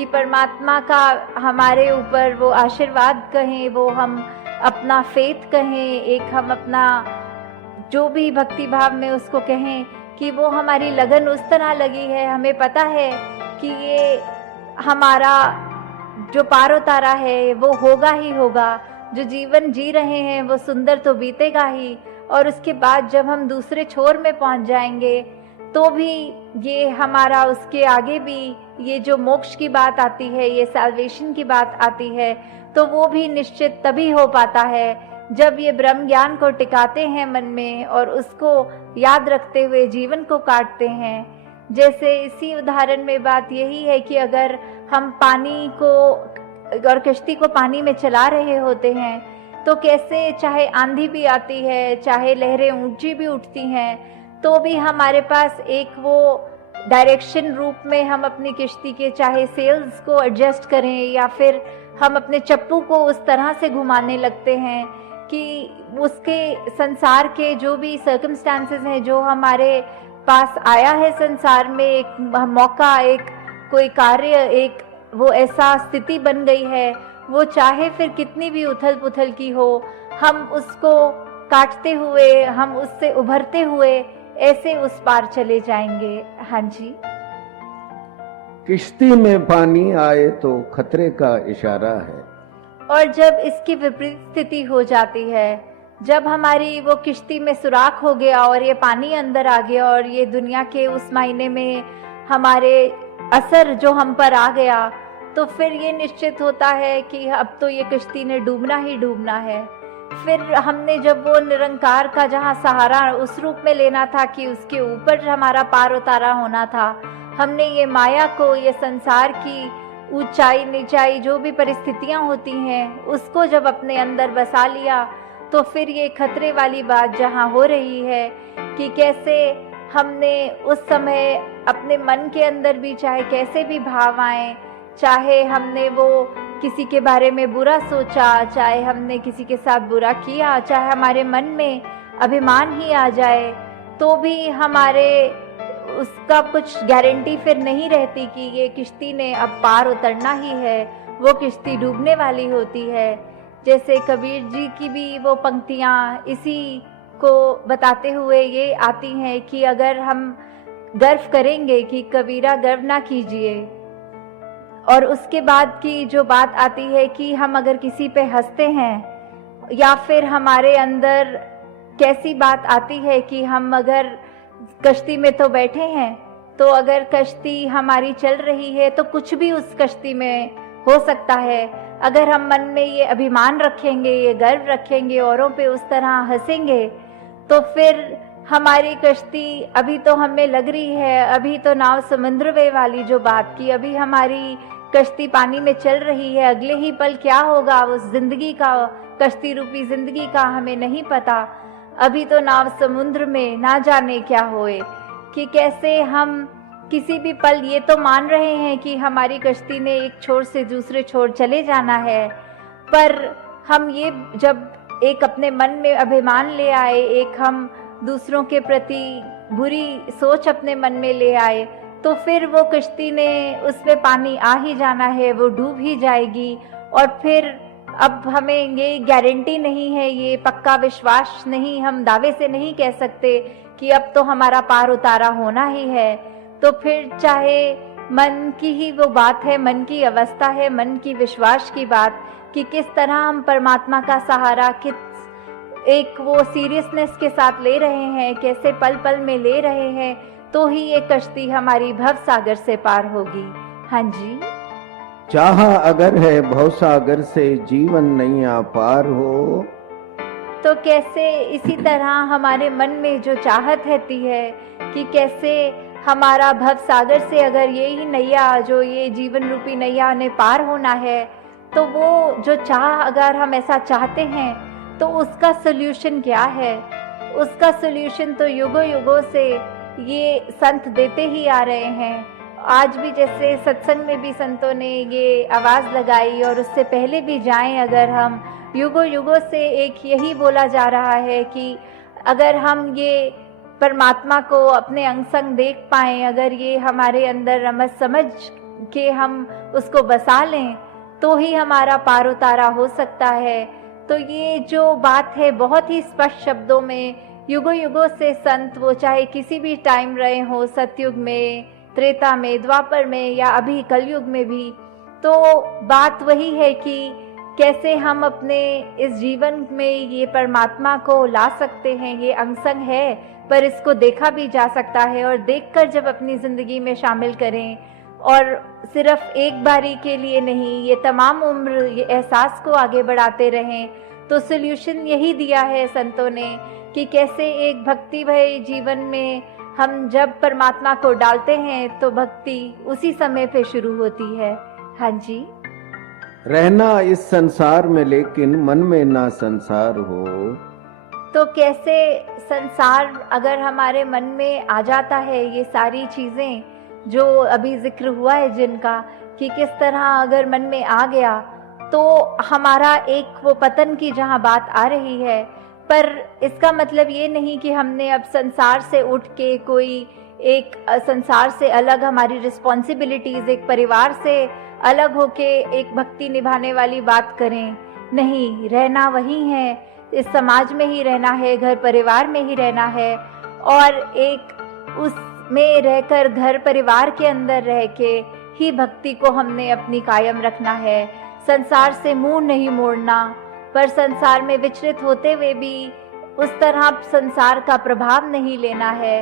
कि परमात्मा का हमारे ऊपर वो आशीर्वाद कहें, वो हम अपना फेथ कहें, एक हम अपना जो भी भक्ति भाव में उसको कहें कि वो हमारी लगन उस तरह लगी है, हमें पता है कि ये हमारा जो पार उतारा है वो होगा ही होगा, जो जीवन जी रहे हैं वो सुंदर तो बीतेगा ही, और उसके बाद जब हम दूसरे छोर में पहुंच जाएंगे तो भी ये हमारा उसके आगे भी ये जो मोक्ष की बात आती है, ये सैल्वेशन की बात आती है, तो वो भी निश्चित तभी हो पाता है जब ये ब्रह्म ज्ञान को टिकाते हैं मन में और उसको याद रखते हुए जीवन को काटते हैं। जैसे इसी उदाहरण में बात यही है कि अगर हम पानी को और कश्ती को पानी में चला रहे होते हैं तो कैसे चाहे आंधी भी आती है, चाहे लहरें ऊंची भी उठती हैं, तो भी हमारे पास एक वो डायरेक्शन रूप में हम अपनी किश्ती के चाहे सेल्स को एडजस्ट करें या फिर हम अपने चप्पू को उस तरह से घुमाने लगते हैं कि उसके संसार के जो भी सर्कमस्टांसेस हैं, जो हमारे पास आया है संसार में, एक मौका, एक कोई कार्य, एक वो ऐसा स्थिति बन गई है, वो चाहे फिर कितनी भी उथल पुथल की हो, हम उसको काटते हुए, हम उससे उभरते हुए ऐसे उस पार चले जाएंगे। हाँ जी। किश्ती में पानी आए तो खतरे का इशारा है। और जब इसकी विपरीत स्थिति हो जाती है, जब हमारी वो किश्ती में सुराख हो गया और ये पानी अंदर आ गया और ये दुनिया के उस मायने में हमारे असर जो हम पर आ गया, तो फिर ये निश्चित होता है कि अब तो ये किश्ती ने डूबना ही डूबना है। फिर हमने जब वो निरंकार का जहाँ सहारा उस रूप में लेना था कि उसके ऊपर हमारा पार उतारा होना था, हमने ये माया को, ये संसार की ऊंचाई नीचाई जो भी परिस्थितियां होती हैं उसको जब अपने अंदर बसा लिया, तो फिर ये खतरे वाली बात जहाँ हो रही है कि कैसे हमने उस समय अपने मन के अंदर भी चाहे कैसे भी भाव आए, चाहे हमने वो किसी के बारे में बुरा सोचा, चाहे हमने किसी के साथ बुरा किया, चाहे हमारे मन में अभिमान ही आ जाए, तो भी हमारे उसका कुछ गारंटी फिर नहीं रहती कि ये किश्ती ने अब पार उतरना ही है, वो किश्ती डूबने वाली होती है। जैसे कबीर जी की भी वो पंक्तियाँ इसी को बताते हुए ये आती हैं कि अगर हम गर्व करेंगे कि कबीरा गर्व ना कीजिए, और उसके बाद की जो बात आती है कि हम अगर किसी पे हंसते हैं या फिर हमारे अंदर कैसी बात आती है कि हम अगर कश्ती में तो बैठे हैं, तो अगर कश्ती हमारी चल रही है तो कुछ भी उस कश्ती में हो सकता है। अगर हम मन में ये अभिमान रखेंगे, ये गर्व रखेंगे, औरों पे उस तरह हंसेंगे, तो फिर हमारी कश्ती अभी तो हमें लग रही है, अभी तो नाव समुद्र वे वाली जो बात की, अभी हमारी कश्ती पानी में चल रही है, अगले ही पल क्या होगा उस जिंदगी का, कश्ती रूपी जिंदगी का हमें नहीं पता। अभी तो नाव समुद्र में ना जाने क्या होए, कि कैसे हम किसी भी पल ये तो मान रहे हैं कि हमारी कश्ती ने एक छोर से दूसरे छोर चले जाना है, पर हम ये जब एक अपने मन में अभिमान ले आए, एक हम दूसरों के प्रति बुरी सोच अपने मन में ले आए, तो फिर वो कश्ती ने उसमें पानी आ ही जाना है, वो डूब ही जाएगी। और फिर अब हमें ये गारंटी नहीं है, ये पक्का विश्वास नहीं, हम दावे से नहीं कह सकते कि अब तो हमारा पार उतारा होना ही है। तो फिर चाहे मन की ही वो बात है, मन की अवस्था है, मन की विश्वास की बात कि किस तरह हम परमात्मा का सहारा किस एक वो सीरियसनेस के साथ ले रहे हैं, कैसे पल पल में ले रहे हैं, तो ही ये कश्ती हमारी भव सागर से पार होगी। हाँ जी। चाह अगर है भव सागर से जीवन नैया पार हो, तो कैसे इसी तरह हमारे मन में जो चाहत रहती है कि कैसे हमारा भव सागर से अगर ये ही नैया, जो ये जीवन रूपी नैया ने पार होना है, तो वो जो चाह अगर हम ऐसा चाहते हैं तो उसका सोल्यूशन क्या है? उसका सोल्यूशन तो युगों युगों से ये संत देते ही आ रहे हैं। आज भी जैसे सत्संग में भी संतों ने ये आवाज लगाई, और उससे पहले भी जाएं अगर हम, युगों युगों से एक यही बोला जा रहा है कि अगर हम ये परमात्मा को अपने अंग संग देख पाएं, अगर ये हमारे अंदर रमज समझ के हम उसको बसा लें तो ही हमारा पार उतारा हो सकता है। तो ये जो बात है बहुत ही स्पष्ट शब्दों में युगों युगों से संत, वो चाहे किसी भी टाइम रहे हो, सतयुग में, त्रेता में, द्वापर में या अभी कलयुग में भी, तो बात वही है कि कैसे हम अपने इस जीवन में ये परमात्मा को ला सकते हैं। ये अंगसंग है पर इसको देखा भी जा सकता है, और देखकर जब अपनी जिंदगी में शामिल करें और सिर्फ एक बारी के लिए नहीं, ये तमाम उम्र ये एहसास को आगे बढ़ाते रहें, तो सोल्यूशन यही दिया है संतों ने कि कैसे एक भक्ति भरे जीवन में हम जब परमात्मा को डालते हैं तो भक्ति उसी समय पे शुरू होती है। हाँ जी। रहना इस संसार में लेकिन मन में ना संसार हो। तो कैसे संसार अगर हमारे मन में आ जाता है, ये सारी चीजें जो अभी जिक्र हुआ है जिनका, कि किस तरह अगर मन में आ गया तो हमारा एक वो पतन की जहाँ बात आ रही है, पर इसका मतलब ये नहीं कि हमने अब संसार से उठ के कोई एक संसार से अलग हमारी रिस्पॉन्सिबिलिटीज, एक परिवार से अलग होके एक भक्ति निभाने वाली बात करें। नहीं, रहना वही है, इस समाज में ही रहना है, घर परिवार में ही रहना है, और एक उसमें रहकर घर परिवार के अंदर रह के ही भक्ति को हमने अपनी कायम रखना है। संसार से मुंह नहीं मोड़ना, पर संसार में विचलित होते हुए भी उस तरह संसार का प्रभाव नहीं लेना है।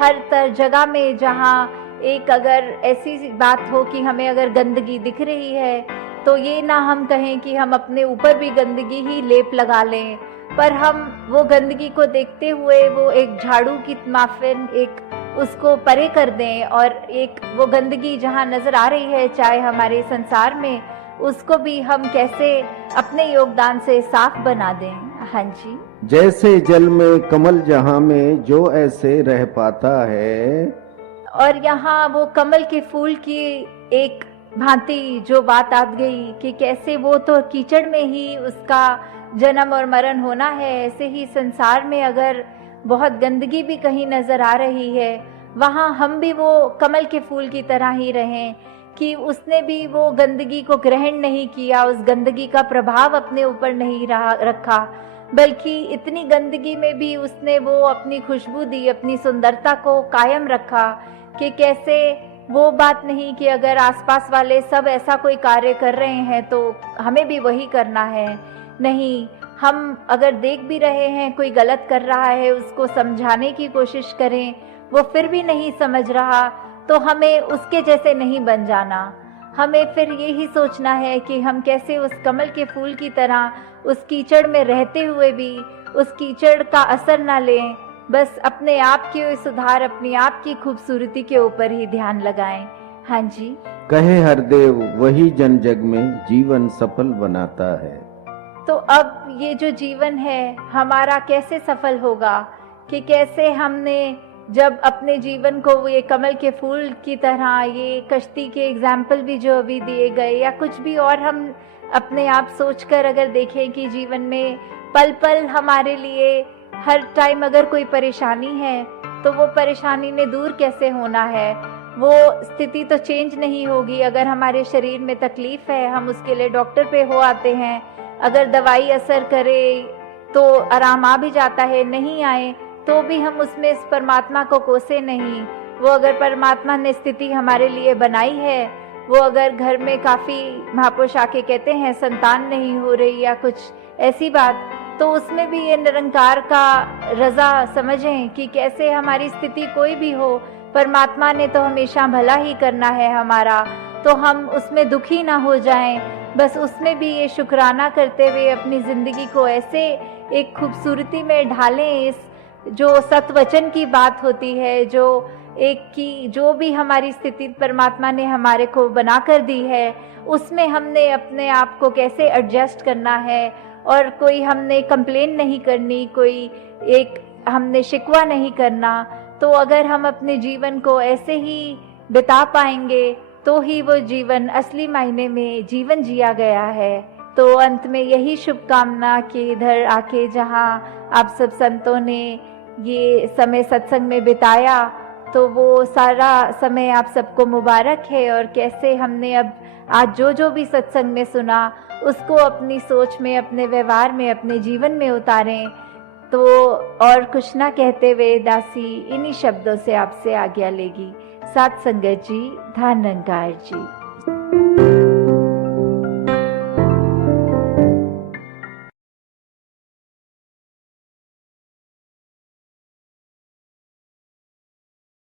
हर जगह में जहाँ एक अगर ऐसी बात हो कि हमें अगर गंदगी दिख रही है तो ये ना हम कहें कि हम अपने ऊपर भी गंदगी ही लेप लगा लें, पर हम वो गंदगी को देखते हुए वो एक झाड़ू की माफिन एक उसको परे कर दें, और एक वो गंदगी जहाँ नजर आ रही है चाहे हमारे संसार में, उसको भी हम कैसे अपने योगदान से साफ बना दें। हाँ जी। जैसे जल में कमल जहाँ में जो ऐसे रह पाता है। और यहाँ वो कमल के फूल की एक भांति जो बात आ गई कि कैसे वो तो कीचड़ में ही उसका जन्म और मरण होना है, ऐसे ही संसार में अगर बहुत गंदगी भी कहीं नजर आ रही है, वहाँ हम भी वो कमल के फूल की तरह ही रहें कि उसने भी वो गंदगी को ग्रहण नहीं किया, उस गंदगी का प्रभाव अपने ऊपर नहीं रखा, बल्कि इतनी गंदगी में भी उसने वो अपनी खुशबू दी, अपनी सुंदरता को कायम रखा। कि कैसे वो बात नहीं कि अगर आसपास वाले सब ऐसा कोई कार्य कर रहे हैं तो हमें भी वही करना है। नहीं, हम अगर देख भी रहे हैं कोई गलत कर रहा है, उसको समझाने की कोशिश करें, वो फिर भी नहीं समझ रहा, तो हमें उसके जैसे नहीं बन जाना। हमें फिर यही सोचना है कि हम कैसे उस कमल के फूल की तरह उस कीचड़ में रहते हुए भी उस कीचड़ का असर ना लें, बस अपने आप के सुधार, अपनी आप की खूबसूरती के ऊपर ही ध्यान लगाएं। हाँ जी। कहे हरदेव वही जन जग में जीवन सफल बनाता है। तो अब ये जो जीवन है हमारा कैसे सफल होगा, कि कैसे हमने जब अपने जीवन को ये कमल के फूल की तरह, ये कश्ती के एग्जाम्पल भी जो अभी दिए गए, या कुछ भी और हम अपने आप सोचकर अगर देखें कि जीवन में पल पल हमारे लिए हर टाइम अगर कोई परेशानी है तो वो परेशानी ने दूर कैसे होना है। वो स्थिति तो चेंज नहीं होगी। अगर हमारे शरीर में तकलीफ है हम उसके लिए डॉक्टर पे हो आते हैं, अगर दवाई असर करे तो आराम आ भी जाता है, नहीं आए तो भी हम उसमें इस परमात्मा को कोसे नहीं। वो अगर परमात्मा ने स्थिति हमारे लिए बनाई है, वो अगर घर में काफ़ी महापुरुष आके कहते हैं संतान नहीं हो रही या कुछ ऐसी बात, तो उसमें भी ये निरंकार का रजा समझें कि कैसे हमारी स्थिति कोई भी हो, परमात्मा ने तो हमेशा भला ही करना है हमारा, तो हम उसमें दुखी ना हो जाएं, बस उसमें भी ये शुक्राना करते हुए अपनी ज़िंदगी को ऐसे एक खूबसूरती में ढालें। इस जो सतवचन की बात होती है, जो एक की जो भी हमारी स्थिति परमात्मा ने हमारे को बना कर दी है, उसमें हमने अपने आप को कैसे एडजस्ट करना है, और कोई हमने कंप्लेन नहीं करनी, कोई एक हमने शिकवा नहीं करना। तो अगर हम अपने जीवन को ऐसे ही बिता पाएंगे तो ही वो जीवन असली मायने में जीवन जिया गया है। तो अंत में यही शुभकामना कि इधर आके जहाँ आप सब संतों ने ये समय सत्संग में बिताया, तो वो सारा समय आप सबको मुबारक है। और कैसे हमने अब आज जो भी सत्संग में सुना उसको अपनी सोच में, अपने व्यवहार में, अपने जीवन में उतारें। तो और कुछ ना कहते हुए दासी इन्हीं शब्दों से आपसे आज्ञा लेगी। साथ संगत जी, धन निरंकार जी।